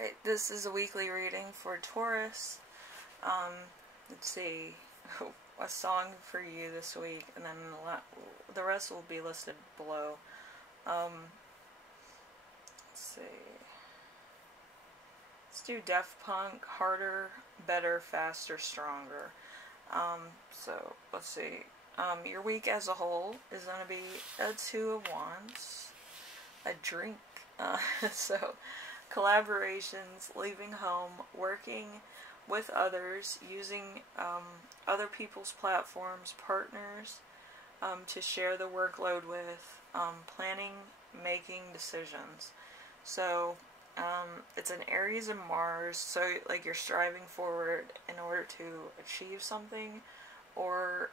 Alright, this is a weekly reading for Taurus. Let's see, a song for you this week, and then the rest will be listed below. Let's see. Let's do Daft Punk, Harder, Better, Faster, Stronger. So, let's see. Your week as a whole is going to be a Two of Wands, a drink, so collaborations, leaving home, working with others, using other people's platforms, partners to share the workload with, planning, making decisions. So it's an Aries and Mars, so like you're striving forward in order to achieve something, or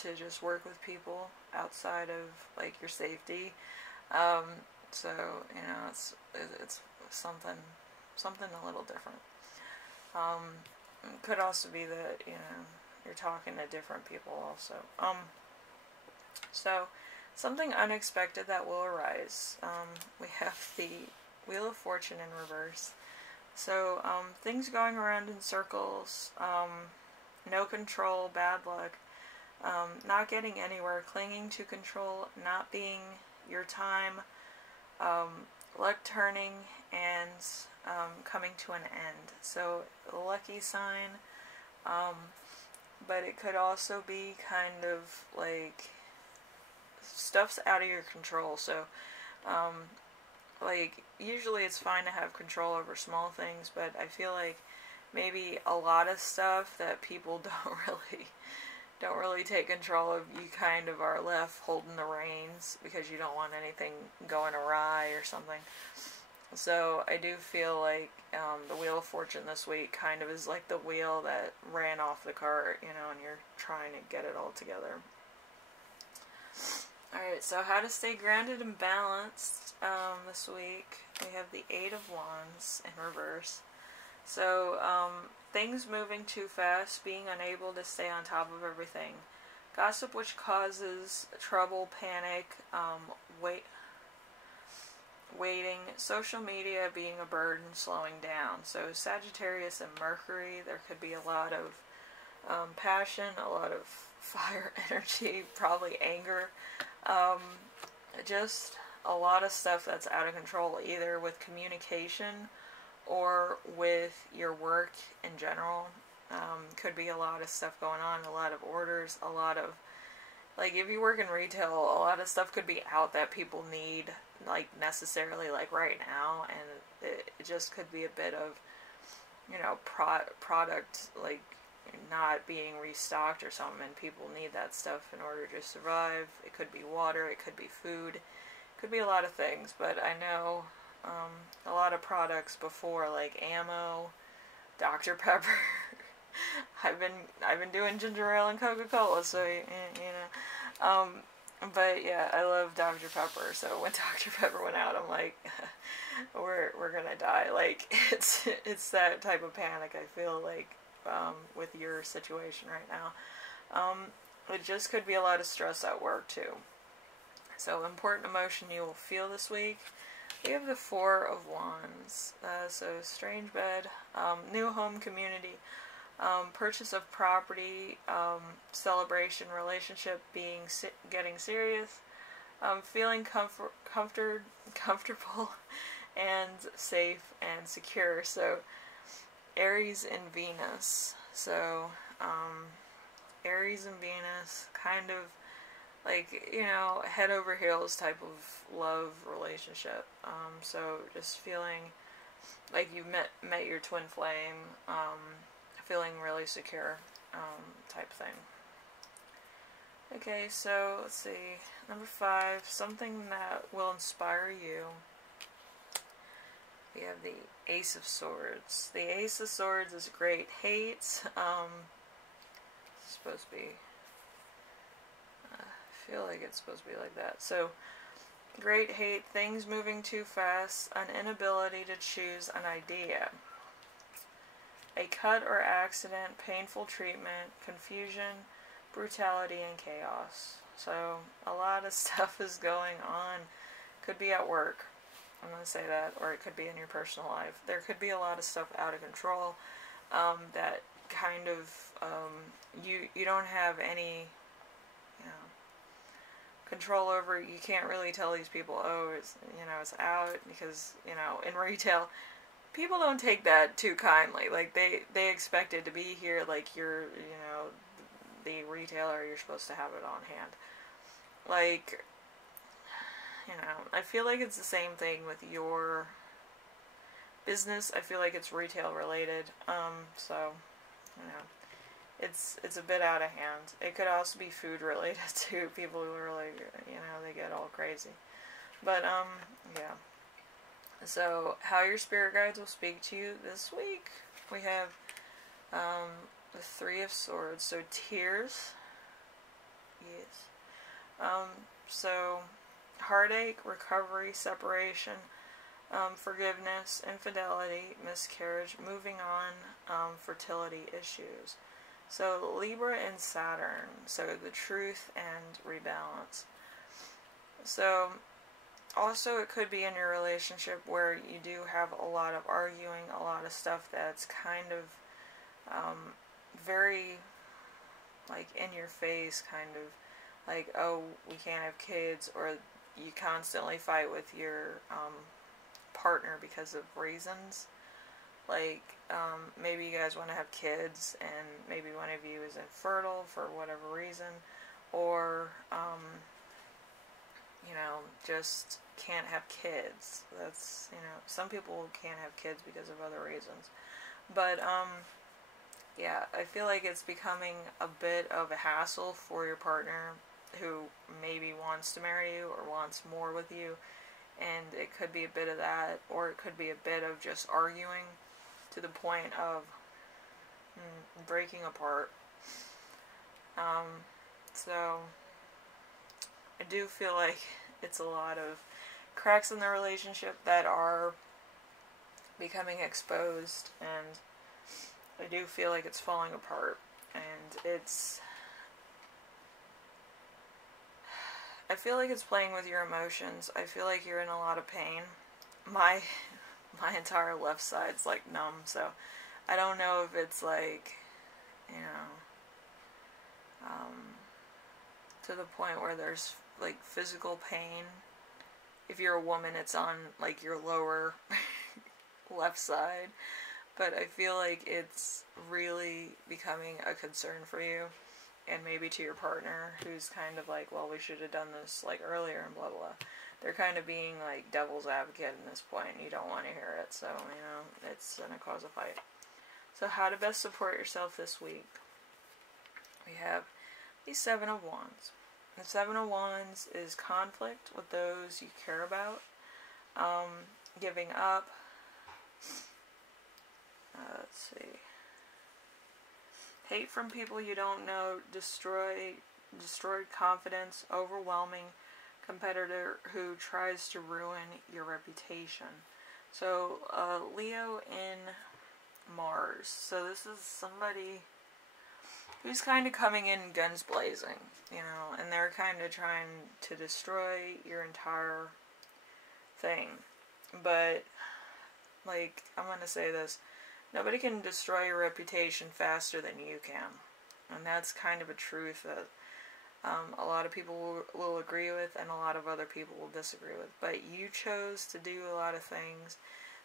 to just work with people outside of like your safety. So you know, it's something a little different. It could also be that, you know, you're talking to different people also. So something unexpected that will arise. We have the Wheel of Fortune in reverse. So things going around in circles, no control, bad luck, not getting anywhere, clinging to control, not being your time, luck turning, and coming to an end. So a lucky sign, but it could also be kind of like stuff's out of your control. So like usually it's fine to have control over small things, but I feel like maybe a lot of stuff that people don't really take control of, you kind of are left holding the reins because you don't want anything going awry or something. So I do feel like the Wheel of Fortune this week kind of is like the wheel that ran off the cart, you know, and you're trying to get it all together. Alright, so how to stay grounded and balanced this week. We have the Eight of Wands in reverse. So things moving too fast, being unable to stay on top of everything. Gossip which causes trouble, panic, waiting. Social media being a burden, slowing down. So Sagittarius and Mercury, there could be a lot of passion, a lot of fire energy, probably anger. Just a lot of stuff that's out of control, either with communication or with your work in general. Could be a lot of stuff going on, a lot of orders, a lot of, like if you work in retail, a lot of stuff could be out that people need, like necessarily like right now, and it just could be a bit of, you know, product like not being restocked or something, and people need that stuff in order to survive. It could be water, it could be food, it could be a lot of things, but I know a lot of products before, like ammo, Dr. Pepper. I've been doing ginger ale and Coca-Cola, so you know. But yeah, I love Dr. Pepper. So when Dr. Pepper went out, I'm like, we're gonna die. Like it's that type of panic. I feel like with your situation right now. It just could be a lot of stress at work too. So important emotion you will feel this week. We have the Four of Wands. So strange bed, new home, community, purchase of property, celebration, relationship getting serious, feeling comfortable and safe and secure. So Aries and Venus. So Aries and Venus, kind of like, you know, head over heels type of love relationship. So just feeling like you met your twin flame, feeling really secure, type thing. Okay, so let's see. Number 5, something that will inspire you. We have the Ace of Swords. The Ace of Swords is great hate. It's supposed to be, I feel like it's supposed to be like that. So, great hate, things moving too fast, an inability to choose an idea. A cut or accident, painful treatment, confusion, brutality, and chaos. So, a lot of stuff is going on. Could be at work. I'm going to say that. Or it could be in your personal life. There could be a lot of stuff out of control that kind of, you don't have any, you know, control over. You can't really tell these people, oh, it's, you know, it's out, because, you know, in retail, people don't take that too kindly. Like, they expect it to be here, like you're, you know, the retailer, you're supposed to have it on hand. Like, you know, I feel like it's the same thing with your business. I feel like it's retail related. So, you know, it's a bit out of hand. It could also be food related too. People who are like, you know, they get all crazy. But, yeah. So, how your spirit guides will speak to you this week. We have, the Three of Swords. So, tears. Yes. So, heartache, recovery, separation, forgiveness, infidelity, miscarriage, moving on, fertility issues. So, Libra and Saturn. So, the truth and rebalance. So, also, it could be in your relationship where you do have a lot of arguing, a lot of stuff that's kind of very, like, in your face, kind of like, oh, we can't have kids, or you constantly fight with your partner because of reasons. Like, maybe you guys want to have kids, and maybe one of you is infertile for whatever reason, or, you know, just can't have kids. That's, you know, some people can't have kids because of other reasons. But, yeah, I feel like it's becoming a bit of a hassle for your partner who maybe wants to marry you or wants more with you. And it could be a bit of that, or it could be a bit of just arguing to the point of breaking apart. So, I do feel like it's a lot of cracks in the relationship that are becoming exposed, and I do feel like it's falling apart, and it's, I feel like it's playing with your emotions. I feel like you're in a lot of pain. My entire left side's like numb, so I don't know if it's like, you know, to the point where there's like physical pain. If you're a woman, it's on like your lower left side, but I feel like it's really becoming a concern for you, and maybe to your partner, who's kind of like, well, we should have done this like earlier and blah blah. They're kind of being like devil's advocate in this point, and you don't want to hear it, so, you know, it's gonna cause a fight. So, how to best support yourself this week? We have the Seven of Wands. The Seven of Wands is conflict with those you care about, giving up, let's see, hate from people you don't know, destroyed confidence, overwhelming competitor who tries to ruin your reputation. So, Leo in Mars. So this is somebody who's kind of coming in guns blazing, you know, and they're kind of trying to destroy your entire thing. But, like, I'm going to say this, nobody can destroy your reputation faster than you can. And that's kind of a truth that a lot of people will agree with, and a lot of other people will disagree with. But you chose to do a lot of things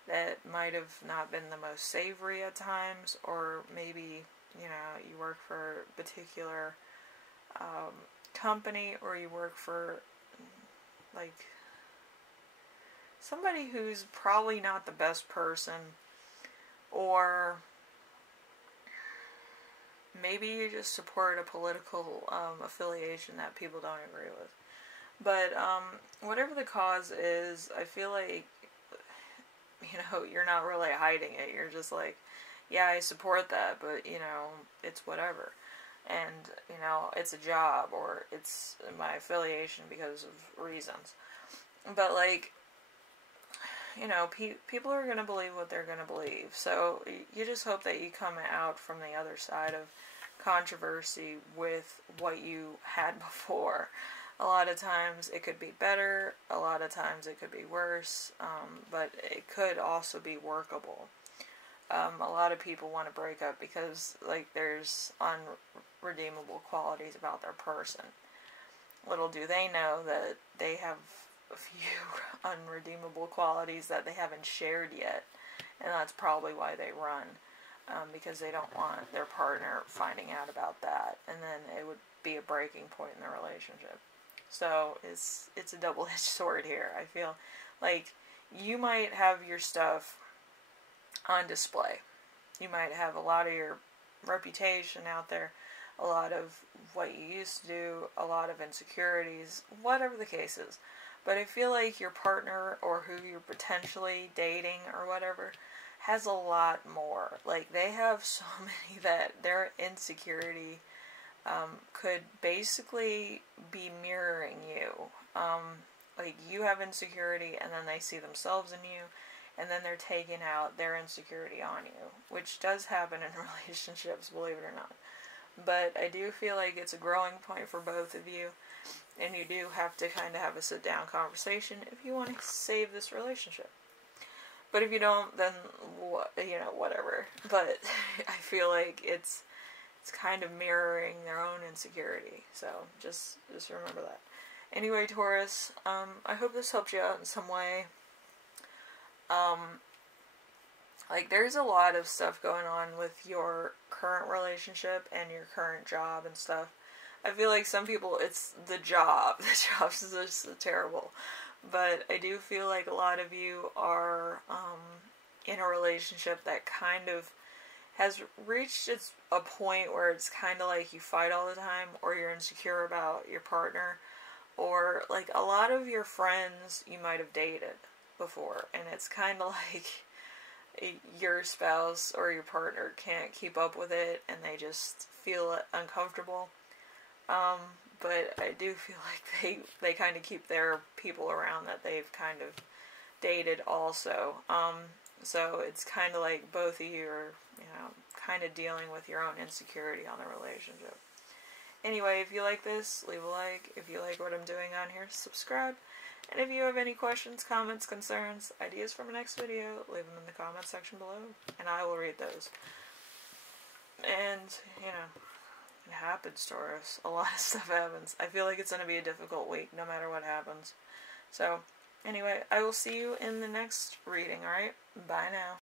that might have not been the most savory at times, or maybe, you know, you work for a particular company, or you work for, like, somebody who's probably not the best person, or maybe you just support a political affiliation that people don't agree with. But whatever the cause is, I feel like, you know, you're not really hiding it. You're just like, yeah, I support that, but, you know, it's whatever. And, you know, it's a job, or it's my affiliation because of reasons. But, like, you know, people are going to believe what they're going to believe. So, you just hope that you come out from the other side of controversy with what you had before. A lot of times it could be better, a lot of times it could be worse, but it could also be workable. A lot of people want to break up because, like, there's unredeemable qualities about their person. Little do they know that they have a few unredeemable qualities that they haven't shared yet, and that's probably why they run, because they don't want their partner finding out about that, and then it would be a breaking point in the relationship. So it's a double-edged sword here. I feel like you might have your stuff on display. You might have a lot of your reputation out there, a lot of what you used to do, a lot of insecurities, whatever the case is. But I feel like your partner, or who you're potentially dating or whatever, has a lot more. Like, they have so many that their insecurity could basically be mirroring you. Like, you have insecurity, and then they see themselves in you, and then they're taking out their insecurity on you, which does happen in relationships, believe it or not. But I do feel like it's a growing point for both of you, and you do have to kind of have a sit-down conversation if you want to save this relationship. But if you don't, then, whatever. But I feel like it's kind of mirroring their own insecurity. So just remember that. Anyway, Taurus, I hope this helped you out in some way. Like, there's a lot of stuff going on with your current relationship and your current job and stuff. I feel like some people, it's the job. The job's just terrible. But I do feel like a lot of you are in a relationship that kind of has reached a point where it's kind of like you fight all the time, or you're insecure about your partner, or like a lot of your friends you might have dated before, and it's kind of like your spouse or your partner can't keep up with it, and they just feel uncomfortable. But I do feel like they kind of keep their people around that they've kind of dated also. So it's kind of like both of you are, kind of dealing with your own insecurity on the relationship. Anyway, if you like this, leave a like. If you like what I'm doing on here, subscribe. And if you have any questions, comments, concerns, ideas for my next video, leave them in the comment section below, and I will read those. And, it happens, Taurus. A lot of stuff happens. I feel like it's going to be a difficult week, no matter what happens. So, anyway, I will see you in the next reading, alright? Bye now.